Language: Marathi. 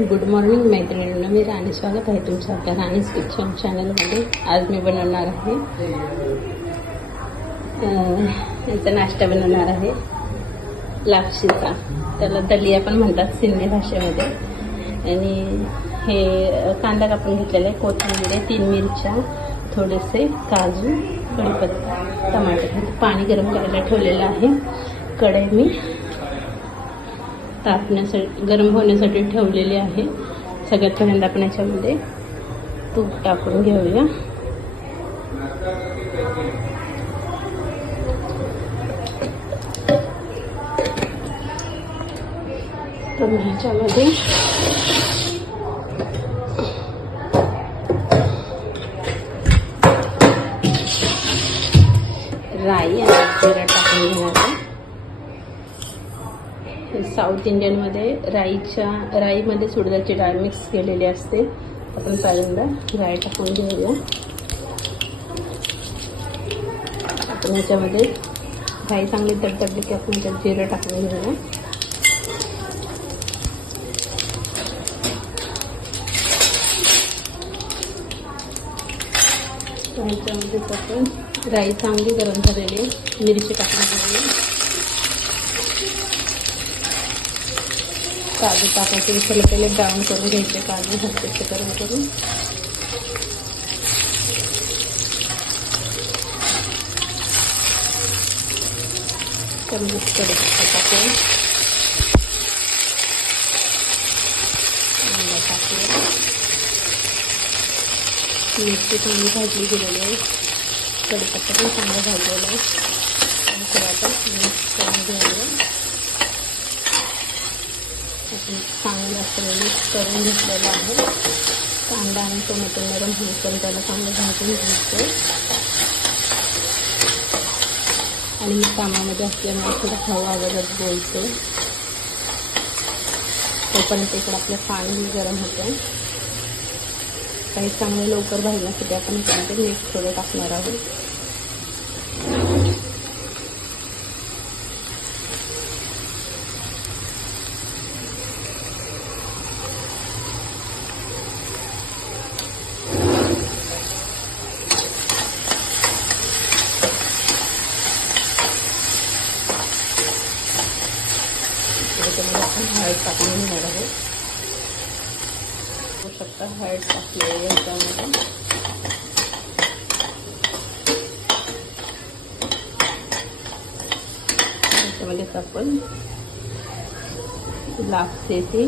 गुड मॉर्निंग मैत्रिणींनो, मी राणी. स्वागत आहे तुमचं आपल्या राणीज किचन चॅनलमध्ये. आज मी बनवणार आहे याचा नाश्ता बनवणार आहे लापशीचा. त्याला दलिया पण म्हणतात सिंधी भाषेमध्ये. आणि हे कांदा कापून घेतलेला आहे, कोथिंबीर आहे, 3 मिरच्या, थोडेसे काजू, कढीपत्ता, टमाटर. पाणी गरम करायला ठेवलेलं आहे. कढई मी तापण्यासाठी गरम होण्यासाठी ठेवलेली आहे. सगळ्यात पहिल्यांदा आपण याच्यामध्ये तूप टाकून घेऊया. तर ह्याच्यामध्ये राई आणि जिरा टाकून घेणार आहे. साऊथ इंडियनमध्ये राईमध्ये उडदाची डाळ मिक्स केलेली असते. आपण पहिल्यांदा राई टाकून घेऊया. आपण ह्याच्यामध्ये राई चांगली तडतडली की आपण ह्याच्यात जिरं टाकून घेऊया. ह्याच्यामध्ये आपण राई चांगली गरम झालेली मिरची टाकून घेऊया. काजू टाकायचे, विसरले पहिले ब्राऊन करून घ्यायचे काजू हलकेसे गरम करून. कढीपत्ता टाकून मिरची चांगली भाजली गेलेली आहे. कढीपत्ता पण चांगला भाजलेला आहे. आणि सगळं मिक्स करून घेऊया. चांगलं असं मिक्स करून घेतलेलं आहे. कांदा आणि टोमॅटो नरम होईपर्यंत त्याला चांगलं भाजून घ्यायचं. आणि मी कामामध्ये असल्यामुळे थोडं हवा आवाजात बोलते. तोपर्यंत इकडं आपलं पाणी गरम होतं. काही चांगलं लवकर भाजण्यासाठी आपण त्यामध्ये मीठ थोडं टाकणार आहोत. त्याच्यामध्ये आपण हळद टाकून घेणार आहोत. बघू शकता हळद टाकली आहे याच्यामध्ये. त्याच्यामध्येच आपण लापशीची